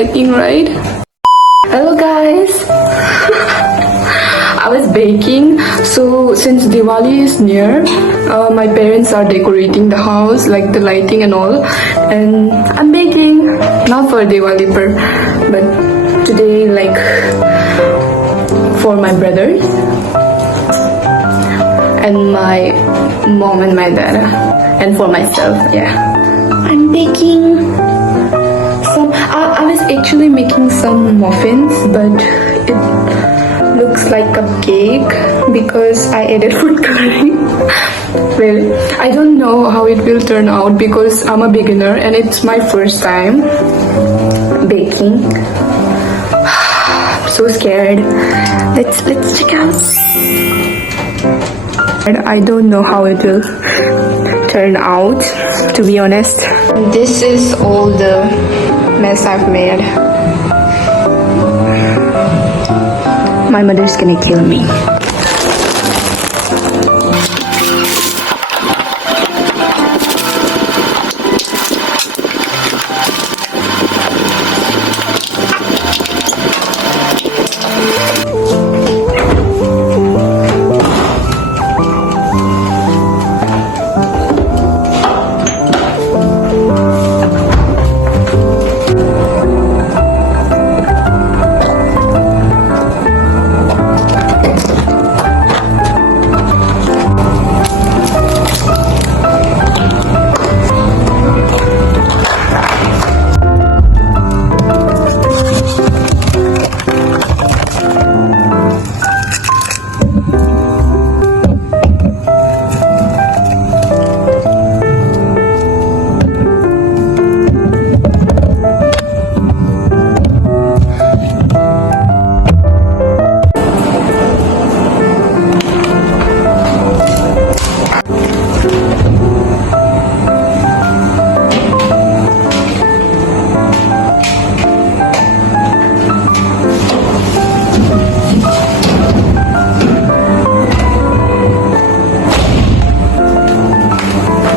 lighting, right? Hello guys. I was baking, so since Diwali is near, my parents are decorating the house, like the lighting and all, and I'm baking, not for Diwali but today, like for my brothers and my mom and my dad, and for myself. Yeah, I'm baking some. I was actually making some muffins, but it looks like a cake because I added food coloring. Well, I don't know how it will turn out because I'm a beginner and it's my first time baking. I'm so scared. Let's check out. I don't know how it will turn out, to be honest. This is all the mess I've made. My mother's gonna kill me.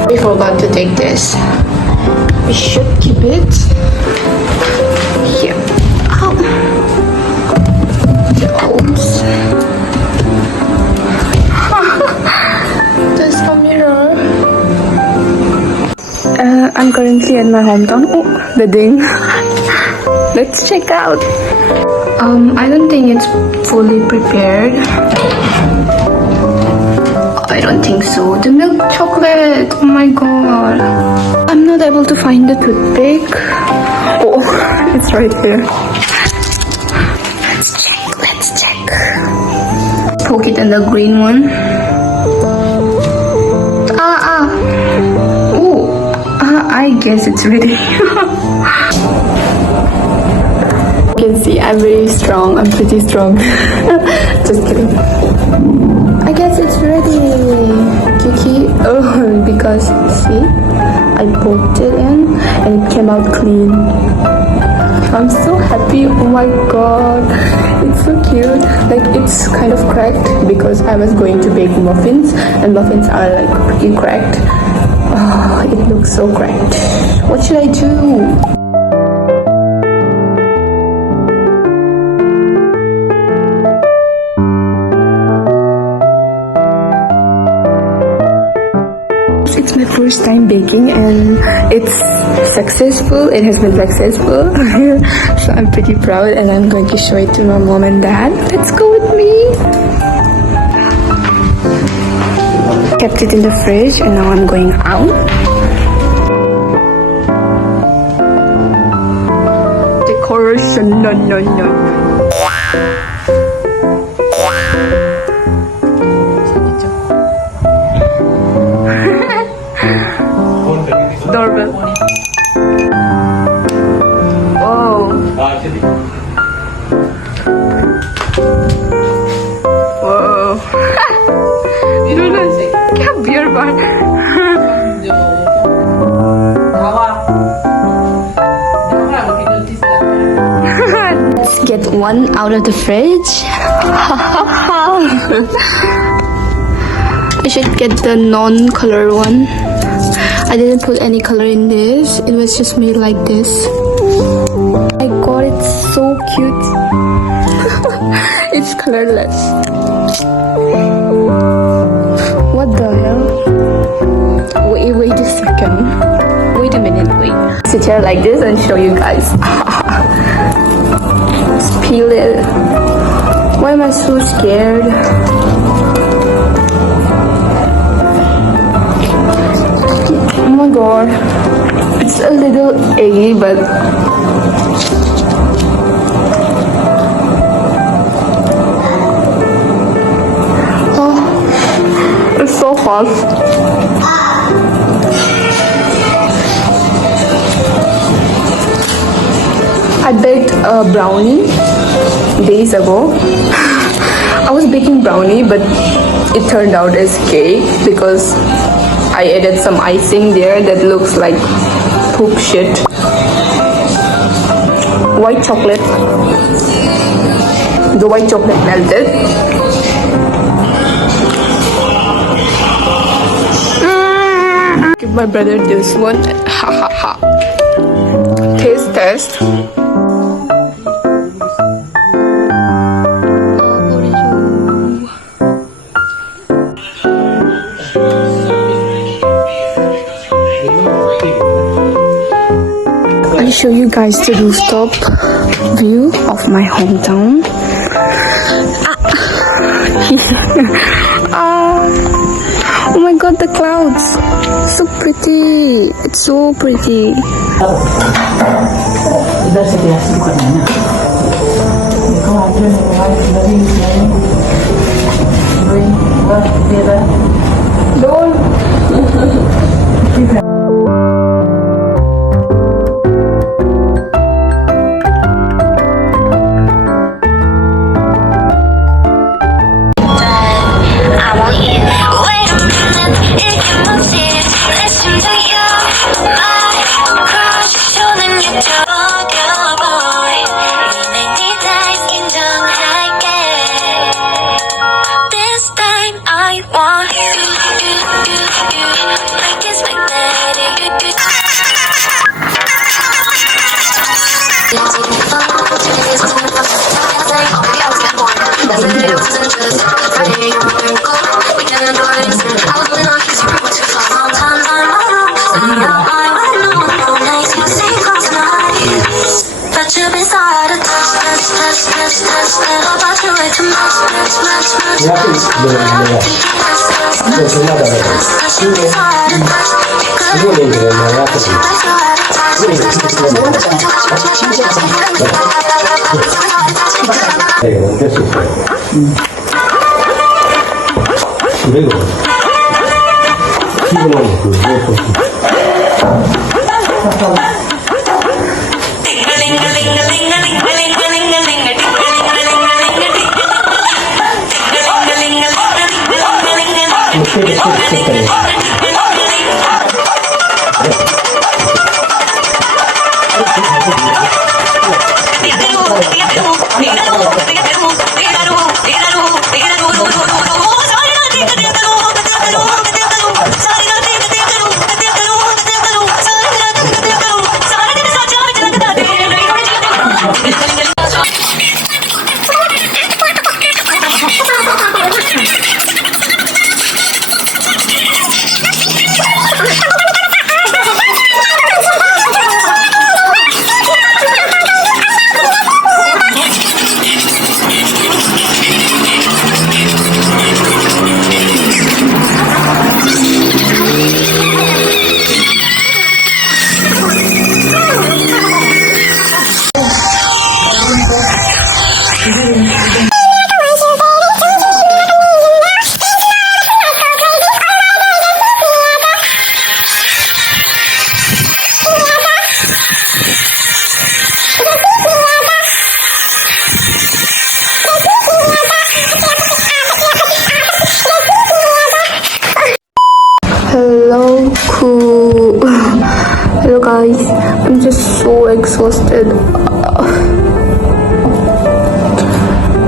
We forgot to take this. We should keep it here. Ow. There's a mirror. I'm currently at my hometown wedding. Let's check out. I don't think it's fully prepared. I don't think so. The milk chocolate. Oh my god. I'm not able to find the toothpick. Oh, it's right here. Let's check. Poke it in the green one. I guess it's ready. You can see I'm very strong. I'm pretty strong. Just kidding. I guess it's ready, Kiki. Oh, because see, I poked it in and it came out clean. I'm so happy. Oh my god, it's so cute. Like, it's kind of cracked because I was going to bake muffins and muffins are like pretty cracked. Oh, it looks so cracked. What should I do? It's my first time baking and it's successful. It has been successful. So I'm pretty proud and I'm going to show it to my mom and dad. Let's go with me. Kept it in the fridge and now I'm going out. Decoration, no. Doorbell. Whoa. Whoa. You don't know. क्या beer bar? Let's get one out of the fridge. I should get the non-color one. I didn't put any color in this. It was just made like this. Like god, it's so cute. It's colorless. What the hell? Wait a second. Wait a minute, wait. Sit here like this and show you guys. Peel it. Why am I so scared? Oh my god. It's a little eggy, but oh, it's so hot. I baked a brownie days ago. I was baking brownie, but it turned out as cake because I added some icing there that looks like poop shit. White chocolate. The white chocolate melted. Give my brother this one. Ha ha ha. Taste test. I'll show you guys the rooftop view of my hometown. Oh my god, the clouds, so pretty. It's so pretty. Hello guys, I'm just so exhausted.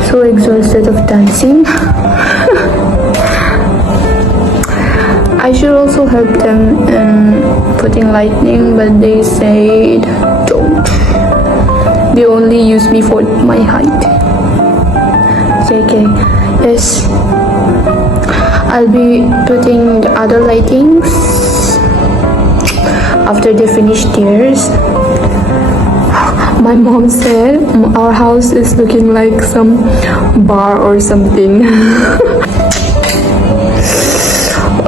So exhausted of dancing. I should also help them in putting lightning, but they said don't. They only use me for my height. JK. Yes. I'll be putting the other lightings after they finish theirs. My mom said our house is looking like some bar or something.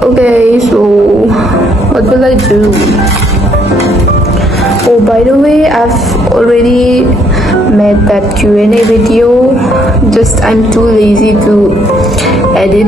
Okay, so what will I do? Oh, by the way, I've already made that Q&A video. Just I'm too lazy to edit.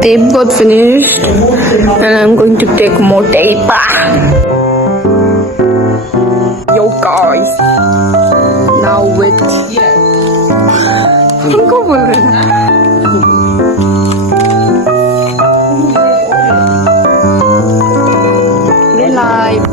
Tape got finished and I'm going to take more tape. Yo guys, now with हमको बोल रहे हैं live.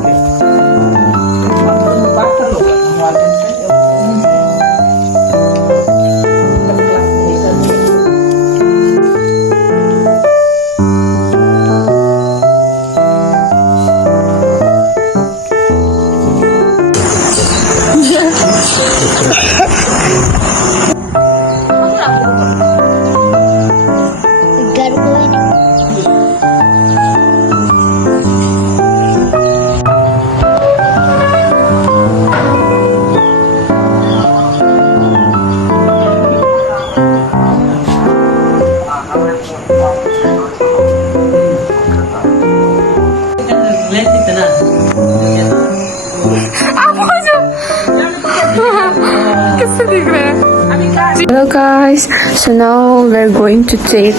Hello guys, so now we're going to take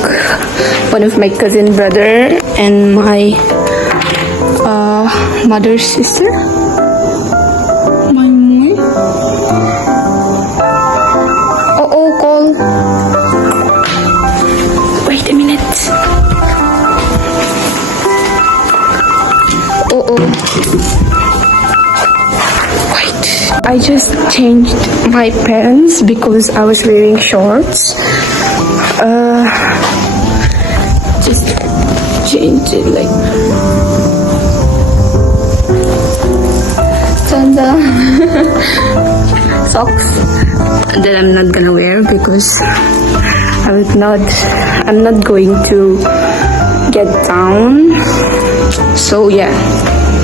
one of my cousin brother and my mother's sister. My mom. Oh, call. Wait a minute. I just changed my pants because I was wearing shorts. Just change it like Santa socks that I'm not gonna wear because I'm not going to get down. So yeah.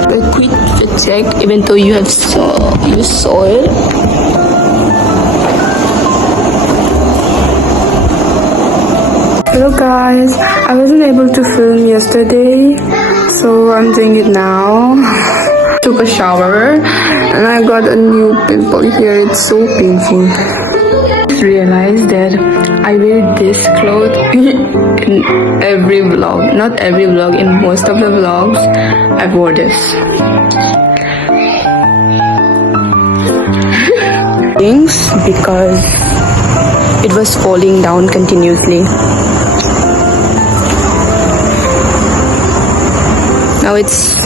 A quick fit check, even though you have used soil. Hello guys, I wasn't able to film yesterday, so I'm doing it now. Took a shower and I got a new pimple here. It's so painful. Realized that I wear this clothes in every vlog. Not every vlog, in most of the vlogs I wore this. Because it was falling down continuously. Now it's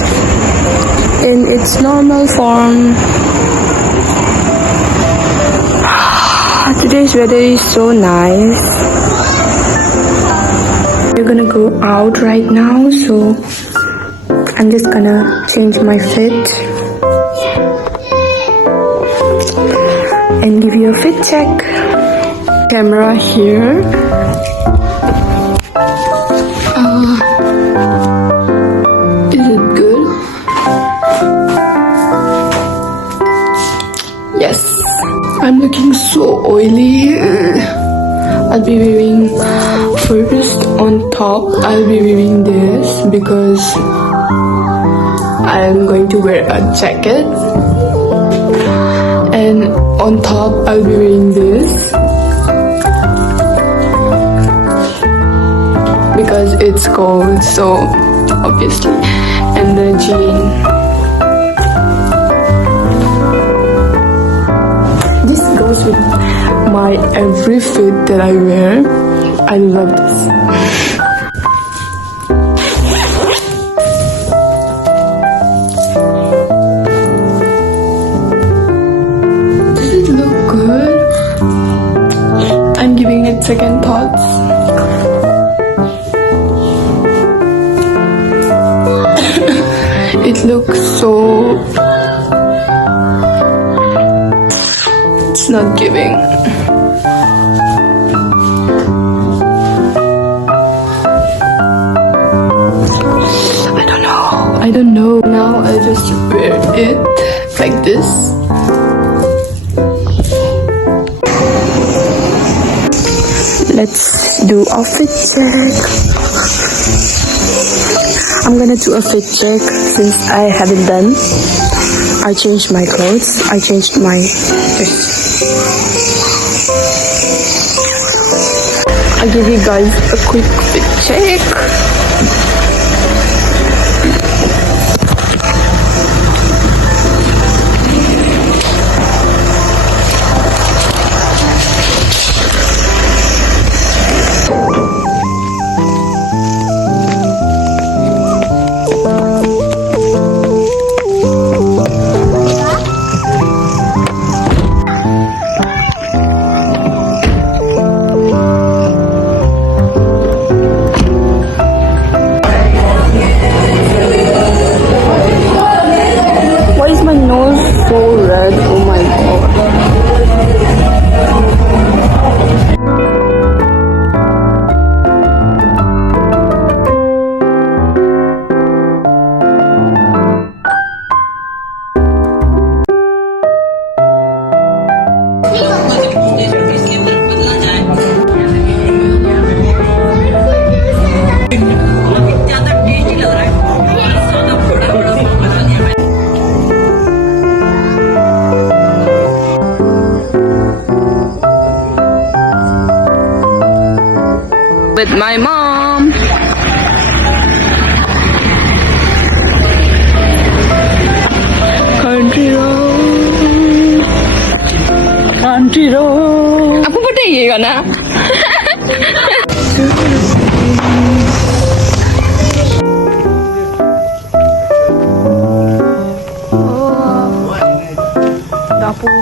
in its normal form. Today's weather is so nice. We're gonna go out right now, so I'm just gonna change my fit and give you a fit check. Camera here. Is it good? I'm looking so oily. I'll be wearing first on top. I'll be wearing this because I'm going to wear a jacket, and on top I'll be wearing this because it's cold, so obviously, and the jean. This goes with my every fit that I wear. I love this. Does it look good? I'm giving it second thoughts. It looks so... It's not giving. I don't know. Now I'll just wear it like this. Let's do a fit check. I'm gonna do a fit check since I haven't done. I changed my clothes. I changed my dress. I'll give you guys a quick fit check. With my mom. Country road. Country road. Aku pun tinggi kan na? Oh. Dapur.